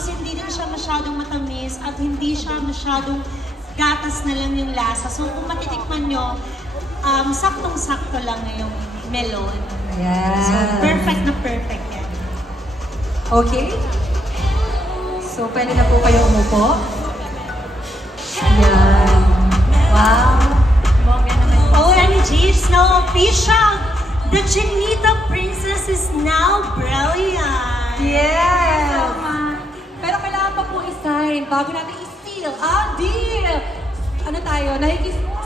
Tapos hindi din siya masyadong matamis at hindi siya masyadong gatas na lang yung lasa. So kung matitikman nyo, saktong-sakto lang yung melon. Yeah. So perfect na perfect yan. Okay? So pwede na po kayo umupo. Yan. Wow. OMG, Snow Official! The Chinita Princess is now brilliant! Yes! Pero kailangan pa po i-sign bago natin i-seal ang deal! Ano tayo?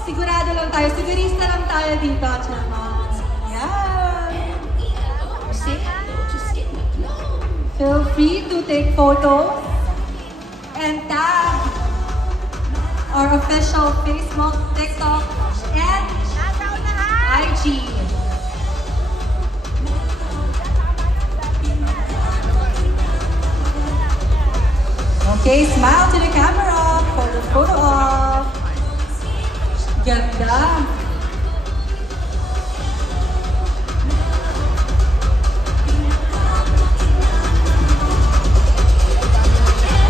Sigurado lang tayo. Sigurista lang tayo dito. Charmant. Yan! Feel free to take photos and tag our official Facebook, TikTok, and IG. Okay, smile to the camera. Photo off. Ganda.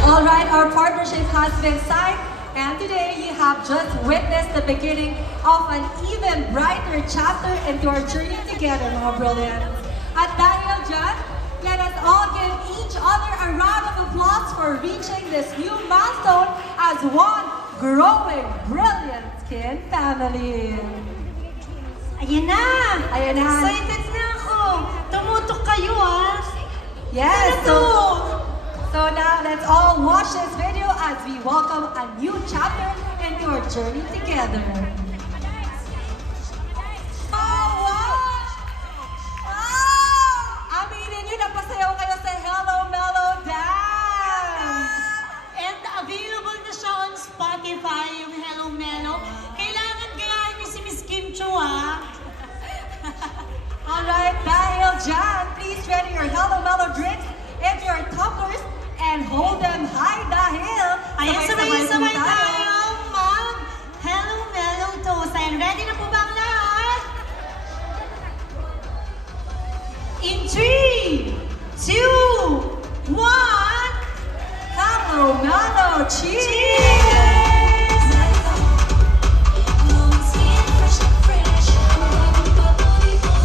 All right, our partnership has been signed, and today you have just witnessed the beginning of an even brighter chapter into our journey together, mga brilliants. At dahil dyan, let us all give each other a round of applause for reaching this new milestone as one growing, brilliant skin family. Ayan na! Ayan na. Excited na ako! Tumutok kayo ah! Yes! Ano to? So now let's all watch this video as we welcome a new chapter into our journey together. Oh, wow! Oh! Aminin nyo, napasayaw kayo sa Hello Mellow Dance! And available na siya on Spotify, yung Hello Mellow. Kailangan gayahin niyo si Miss Kim Cho ah! Alright, dahil dyan, please ready your Hello Mellow drinks and your tumblers and hold them high dahil Ayan, sabay-sabay tayo mag Hello Mellow Toast. And ready na po ba ang lahat? In 3, 2, 1, Hello Mellow! Cheers!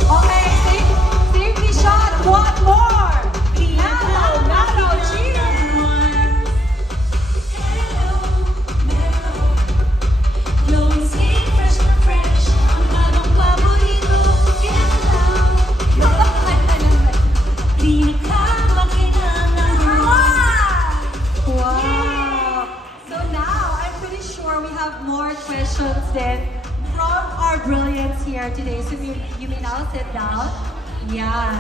Okay, save me shot, one more! Hello Mellow! Cheers! Wow! So now, I'm pretty sure we have more questions then from our brilliance here today. So you may now sit down. Yeah.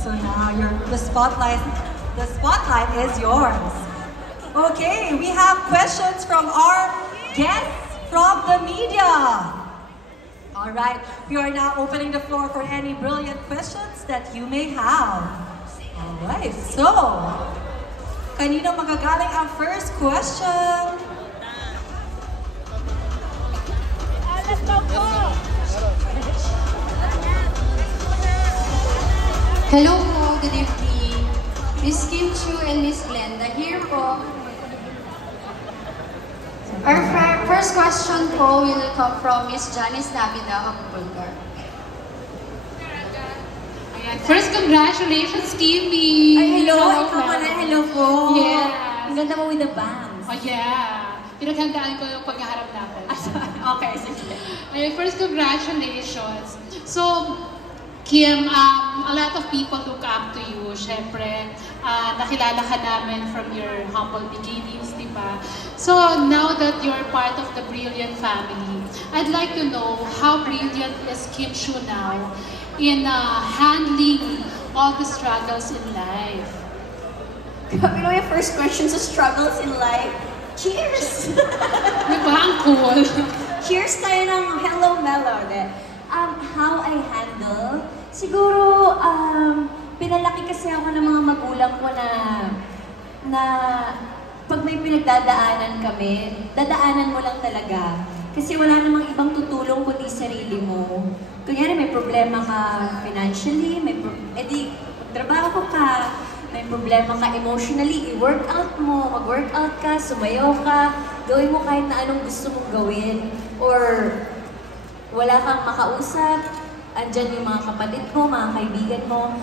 So now the spotlight is yours. Okay, we have questions from our guests from the media. All right, we are now opening the floor for any brilliant questions that you may have. All right, so kanino magagaling ang first question? Hello po, good evening. Miss Kim Chu and Miss Glenda here po. Our first question po will come from Miss Janice Navida of Bulgar. First, congratulations, Kimmy! Ay, hello! Ikaw pala, hello po! Yes! Ang ganda mo with the bangs. Oh, yeah! Pinaghandaan ko yung paghaharap natin. Okay, sige. Ayun, first, congratulations! So, Kim, a lot of people look up to you. Siyempre, nakilala ka namin from your humble beginnings, di ba? So, now that you're part of the Brilliant family, I'd like to know how brilliant is Kim Chu now in handling all the struggles in life. You know your first question sa struggles in life? Cheers! Di ba? Ang cool. Cheers tayo ng Hello Mellow. How I handle? Siguro, pinalaki kasi ako ng mga magulang ko na pag may pinagdadaanan kami, dadaanan mo lang talaga. Kasi wala namang ibang tutulong kundi sarili mo. Kunyari may problema ka financially, edi trabaho ka, may problema ka emotionally, i-workout mo, mag-workout ka, sumayaw ka, gawin mo kahit na anong gusto mong gawin. Or wala kang makausap, andyan yung mga kapatid mo, mga kaibigan mo.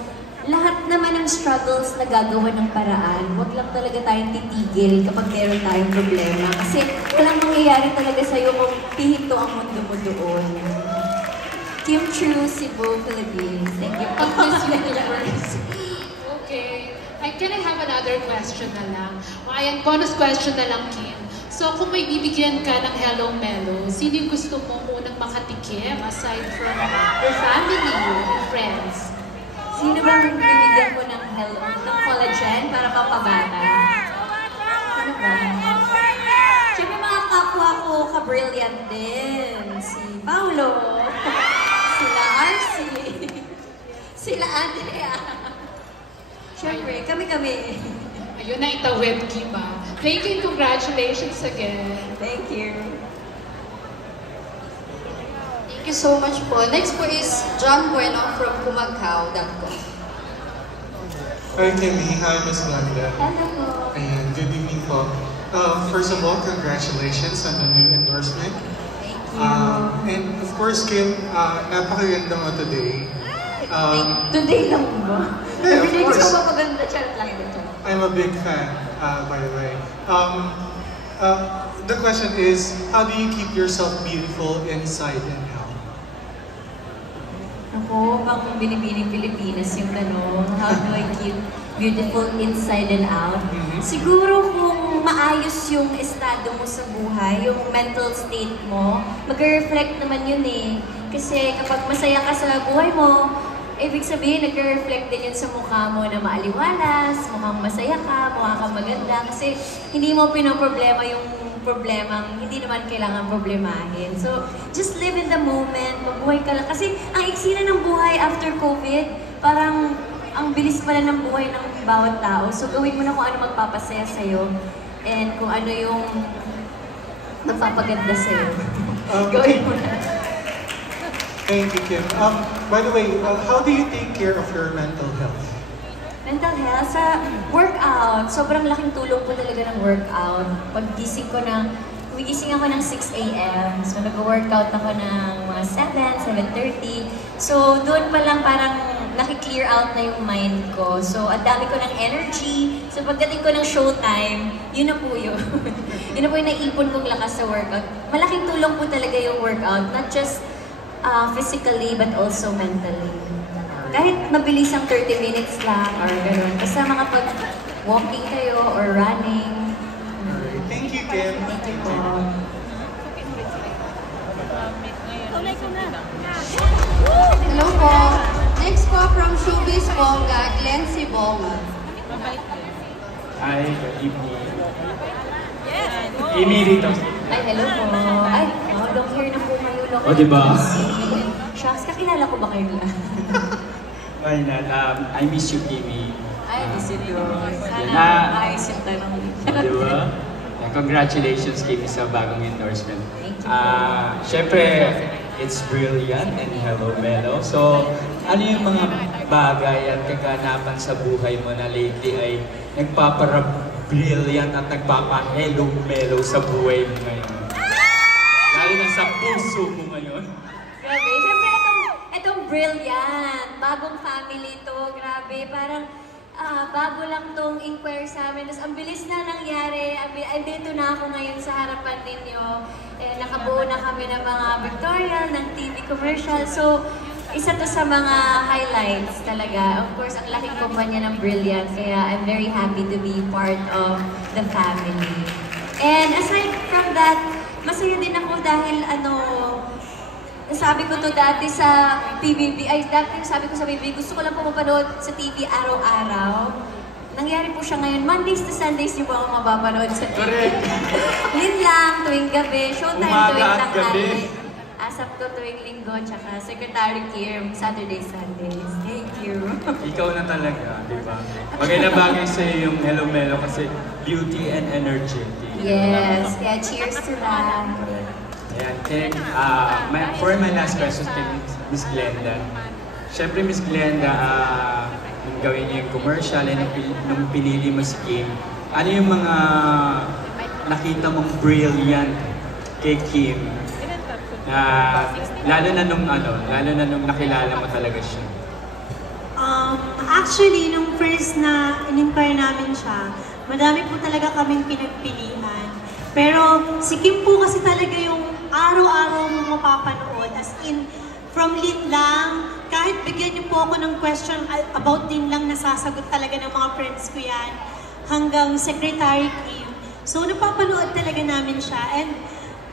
Lahat naman ng struggles na gagawa ng paraan, huwag lang talaga tayong titigil kapag meron tayong problema. Kasi walang mangyayari talaga sa'yo kung pihinto ang mundo mo doon. Kim Chu, Cebu, Philippines. Thank you po. Miss Universe. Okay. Can I have another question na lang? Ayan, bonus question na lang, Kim. So, kung may bibigyan ka ng Hello Melo, sino yung gusto mo unang makatikim aside from your family, your friends? Sino bang bibigyan ko ng hello, ng collagen para pampabata? Sino ba? Siyempre mga kapwa ko, ka-brilliant din. Si Paulo, sila RC, sila Andrea. Siyempre, kami-kami. Ayun na itawid, Kim, ah. Thank you and congratulations again. Thank you. Thank you so much po. Next po is John Bueno from kumagkao.com. Hi, Kimmy. Hi, Miss Glenda. Hello po. And good evening po. First of all, congratulations on the new endorsement. Thank you. And of course, Kim, napakaganda mo today. Today lang ba? Yeah, of Everyday course. gusto ko maganda. Charot lang ito. I'm a big fan, by the way. The question is, how do you keep yourself beautiful inside and out? Ako, pang binibining Pilipinas yung tanong, how do I keep beautiful inside and out? Siguro kung maayos yung estado mo sa buhay, yung mental state mo, mag-reflect naman yun eh. Kasi kapag masaya ka sa buhay mo, ibig sabihin, nag-reflect din yun sa mukha mo na maaliwalas, mukhang masaya ka, mukha kang maganda, kasi hindi mo pinoproblema yung problemang hindi naman kailangan problemahin. So, just live in the moment, mabuhay ka lang. Kasi ang iksi na ng buhay after COVID, parang ang bilis pala ng buhay ng bawat tao. So, gawin mo na kung ano magpapasaya sa'yo and kung ano yung magpapaganda sa'yo. Gawin mo na. Thank you, Kim. By the way, how do you take care of your mental health? Mental health, sa workout, sobrang laking tulong po talaga ng workout. Paggising ko gumigising ako ng 6 a.m. So nag-workout ako ng mga 7, 7:30. So doon pa lang parang naki-clear out na yung mind ko. So ang dami ko ng energy. So pagdating ko ng showtime, yun na po yun. Yun na po yung naipon kong lakas sa workout. Malaking tulong po talaga yung workout, not just physically but also mentally. Kahit mabilis ang 30 minutes lang or gano'n. Basta makapag-walking kayo or running. Alright. Thank you, Kim. Thank you po. Hello po. Next po from Showbiz Bongga, Glenn Sibonga. Hi, good evening. Amy rito. Ay, hello po. Ay, long hair na po kayo. Long O, diba? Shucks, kakilala ko ba kayo nila? Why not? I miss you, Amy. Ay, miss you too. Yeah. Sana ayos yung tanong. Diba? Yeah, congratulations, Kimi, sa bagong endorsement. Thank you. Syempre, it's brilliant and hello, Melo. So, ano yung mga bagay at kaganapan sa buhay mo na lately ay nagpapara-brilliant at nagpapa-hello, Melo sa buhay mo ngayon? Lalo na sa puso mo ngayon. Grabe, syempre itong brilliant, bagong family to, grabe, parang bago lang tong inquire sa amin. Tapos ang bilis na nangyari, andito na ako ngayon sa harapan ninyo. Nakabuo na kami ng mga pictorial, ng TV commercial. So, isa to sa mga highlights talaga. Of course, ang laking kumpanya ng Brilliant, kaya I'm very happy to be part of the family. And aside from that, masaya din ako dahil nasabi ko to dati sa PBB, dati sabi ko sa PBB, gusto ko lang po mapanood sa TV araw-araw. Nangyari po siya ngayon, Mondays to Sundays niyo po ako mapapanood sa TV. Correct. Yun lang, tuwing gabi, showtime Umaga tuwing at gabi. tanghali. Asap ko tuwing linggo, tsaka Secretary Kim, Saturday, Sundays. Thank you. Ikaw na talaga, di ba? Bagay na bagay sa'yo yung Hello Melo kasi beauty and energetic. Yes, yeah, cheers to that. Ayan, then, for my last question kay Miss Glenda. Siyempre, Miss Glenda, gawin niyo yung commercial and nung pinili mo si Kim, ano yung mga nakita mong brilliant kay Kim? Lalo na nung nakilala mo talaga siya. Actually, nung first na in-inquire namin siya, madami po talaga kaming pinagpilian. Pero si Kim po kasi talaga yung araw-araw mo mapapanood. As in, from Lin lang, kahit bigyan niyo po ako ng question about Lin lang, nasasagot talaga ng mga friends ko yan. Hanggang Secretary Kim. So, napapanood talaga namin siya. And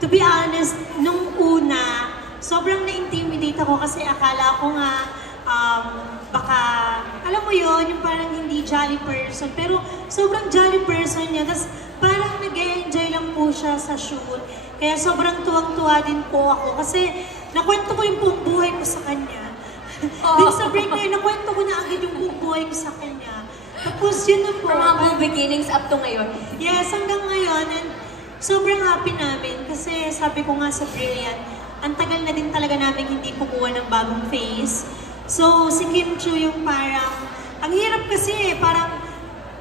to be honest, nung una, sobrang na-intimidate ako kasi akala ko nga, baka, alam mo yun, yung parang hindi jolly person. Pero sobrang jolly person niya. Tapos parang nag-enjoy lang po siya sa shoot. Kaya sobrang tuwang-tuwa din po ako. Kasi nakwento ko yung buong buhay ko sa kanya. Din sa break na yun, nakwento ko na agad yung buong buhay ko sa kanya. Tapos yun na po. From humble beginnings up to ngayon. Yes, hanggang ngayon. And sobrang happy namin. Kasi sabi ko nga sa Brilliant, ang tagal na din talaga namin hindi kumuha ng bagong face. So, si Kim Chiu yung parang, ang hirap kasi parang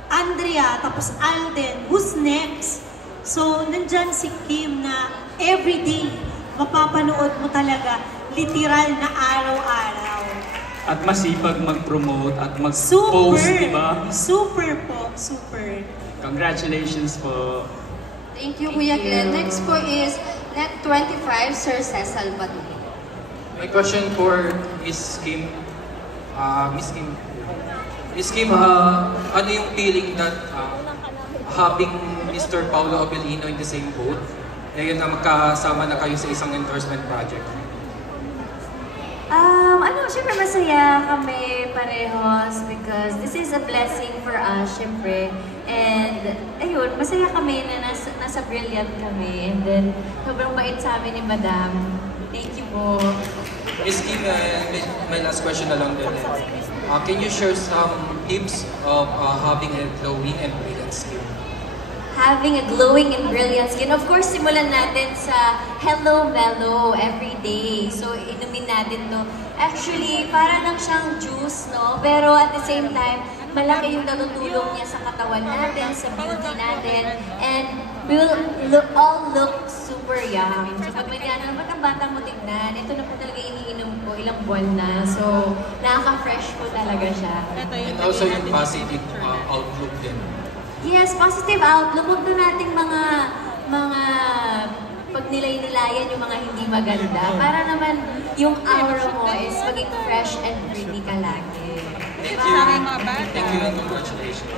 Andrea, tapos Alden, who's next? So, nandyan si Kim na everyday, mapapanood mo talaga, literal na araw-araw. At masipag mag-promote at mag-post, di ba? Super po, super. Congratulations po. Thank you, Kuya Glenn. Next po is Net 25, Sir Cesar Badul. My question for Miss Kim. Miss Kim, ano yung feeling that having Mr. Paulo Abelino in the same boat, ngayon na magkasama na kayo sa isang endorsement project? Syempre masaya kami parehos because this is a blessing for us, syempre. And ayun, masaya kami na nasa Brilliant kami. And then, sobrang bait sa amin ni Madam. Thank you po. Miss Kim, my last question na lang din. Can you share some tips of having a glowing and brilliant skin? Having a glowing and brilliant skin. Of course, simulan natin sa Hello Mellow every day. So, inumin natin to. Actually, para lang siyang juice, no? Pero at the same time, malaki yung natutulong niya sa katawan natin, sa beauty natin, and we'll all look super young. So, pag may gano'n, ba't ang bata mo tignan? Ito na po talaga iniinom ko, ilang buwan na. So, nakaka-fresh po talaga siya. And also yung positive outlook din. Yes, positive outlook. Huwag na nating mga pag nilay-nilayan yung mga hindi maganda. Para naman yung aura mo is maging fresh and pretty ka lagi. Thank you. Thank you and congratulations.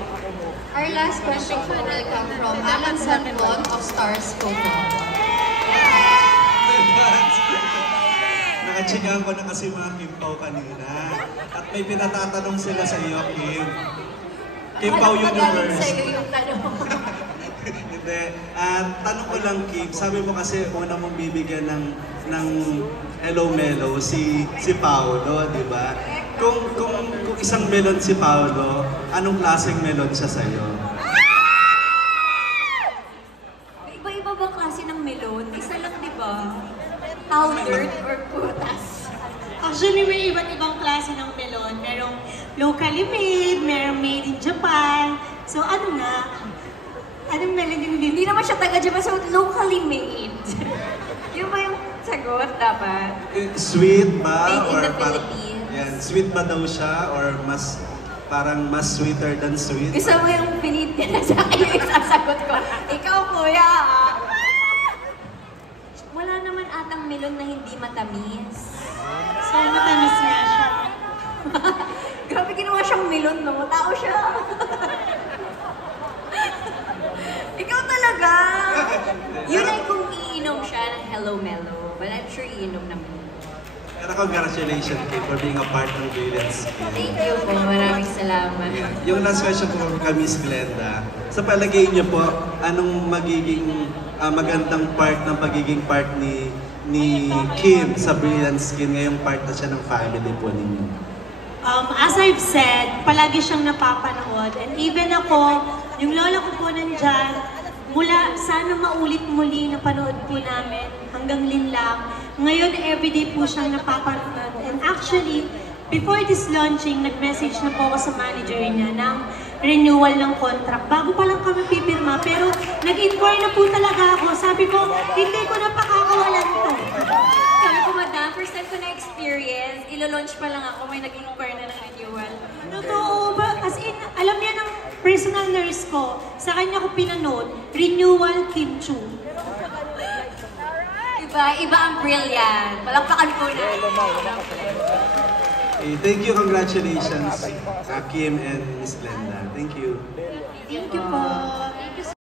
Our last question po will come from Alan Sanpon of Stars Photo. Nakachigaan ko na kasi mga Kim Pao kanina. At may pinatatanong sila sa iyo, Kim. Kim Pao Universe. Sa'yo yung tanong. Hindi. Tanong ko lang, Kim. Sabi mo kasi una mong bibigyan ng Hello Melo si Paolo, di ba? Kung isang melon si Paolo, anong klaseng melon siya sa'yo? Iba-iba bang klase ng melon? Isa lang, di ba? Powdered or prutas? Actually, may iba't ibang klase ng melon. Merong locally made, merong made in Japan. So, ano nga? Anong melon yung Hindi naman siya taga-Japan, so locally made. Yun ba yung sagot dapat? Sweet ba? Made in the parang- Philippines. Yan, sweet ba daw siya? Or parang mas sweeter than sweet? Gusto mo yung pinit niya na sa akin yung isasagot ko. Ikaw, kuya, ah. Wala naman atang melon na hindi matamis. So, matamis nga siya. Grabe, ginawa siyang melon, no? Tao siya. Ikaw talaga. Yun ay kung iinom siya ng Hello Mellow. But I'm sure iinom naman. Pero congratulations, Kim, for being a part ng Brilliant Skin. Thank you po. Maraming salamat. Yung last question ko kay Miss Glenda, sa palagay niyo po, anong magiging magandang part ng pagiging part ni Kim sa Brilliant Skin ngayong part na siya ng family po ninyo? As I've said, palagi siyang napapanood. And even ako, yung lola ko po nandyan, mula sana maulit muli na panood po namin hanggang linlang. Ngayon, everyday po siyang napapanood. And actually, before this launching, nag-message na po ako sa manager niya ng renewal ng contract. Bago pa lang kami pipirma, pero nag-inquire na po talaga ako. Sabi ko, hindi ko na pakakawalan to. Sabi ko, madam, first time ko na-experience, ilo-launch pa lang ako, may nag-inquire na ng renewal. Totoo ba? As in, alam niya ng personal nurse ko, sa kanya ko pinanood, renewal Kim Chu. Iba ang brilliant. Palakpakan po na. Okay, thank you, congratulations, Kim and Miss Glenda. Thank you. Thank you po.